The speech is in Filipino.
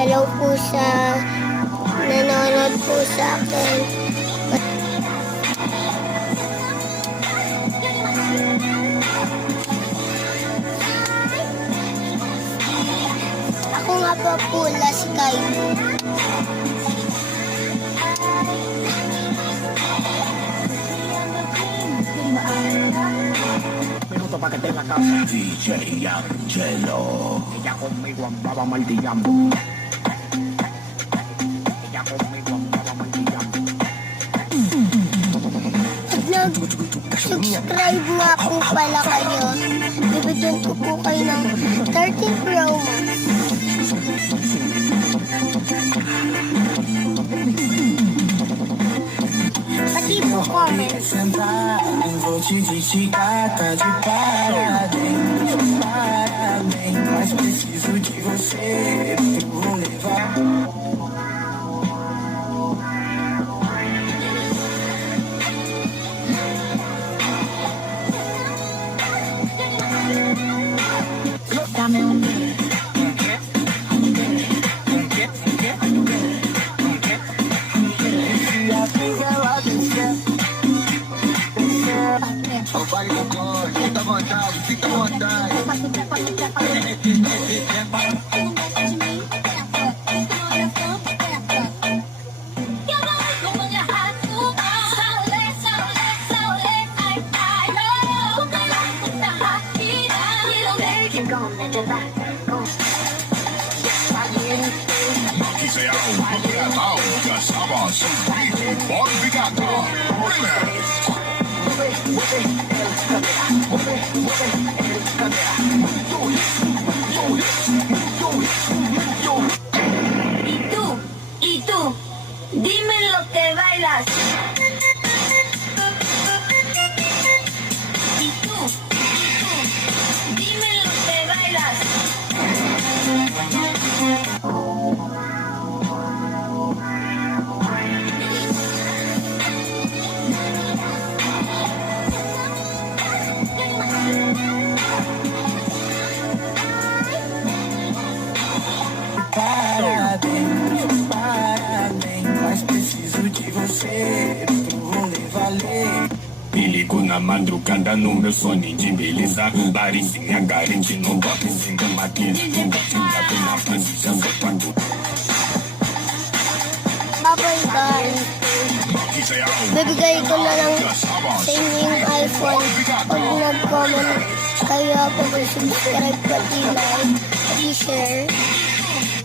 Hello po sa nanonood po sa akin. Ako nga po pula si Kayo. Minuto para que tenga casa. DJ Angelo. Ella conmigo andaba martillando. Ella conmigo andaba martillando. Pag nag-subscribe nga po pala kayo, bibigyan ko po kayo ng 13 Pro. Pati po comment. Vou te dedicar, tá de parabéns, mas preciso de você, vou levar. Dame un Fica à vontade, fica à vontade. Dice alta sabas, bora ficar Y tú, dime lo que bailas. Y tú, dime lo que bailas. Parabéns, mas preciso de você, vou levar. Me ligo na madrugada no meu soninho de beleza. Larizinha, garante no topzinho da maquina. Tinha bem na planejando quando Bye guys. dice Bibigay ko na lang alta sabas. sa inyo yung iPhone pag nag-comment kayo, pag subscribe, pati like, pati share.